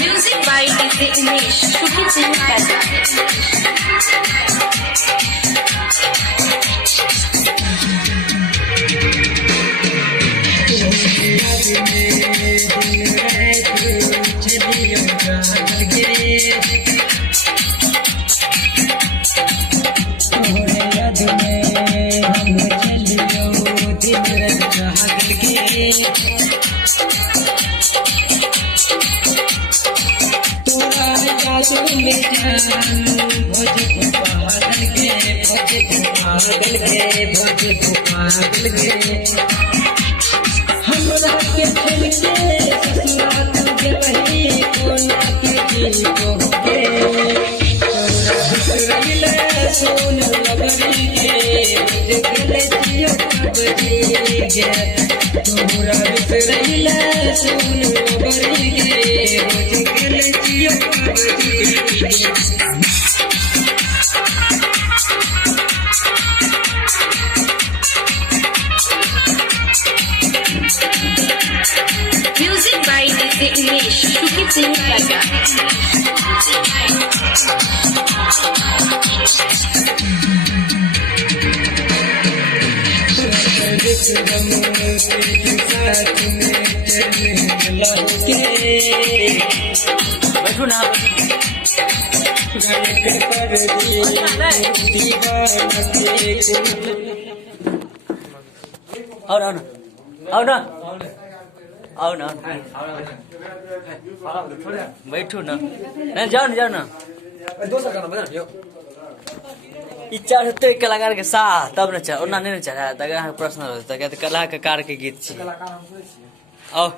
Music by DJ Umesh, Shubhi Singh Kaza. Music by DJ Umesh, Shubhi Singh Kaza. बैठो ना आओ ना आओ ना आओ ना बैठो ना नहीं जाओ ना इच्छा होते कलाकार के साथ तब न चल नहीं चढ़ा प्रश्न कलाकार के गीत आओ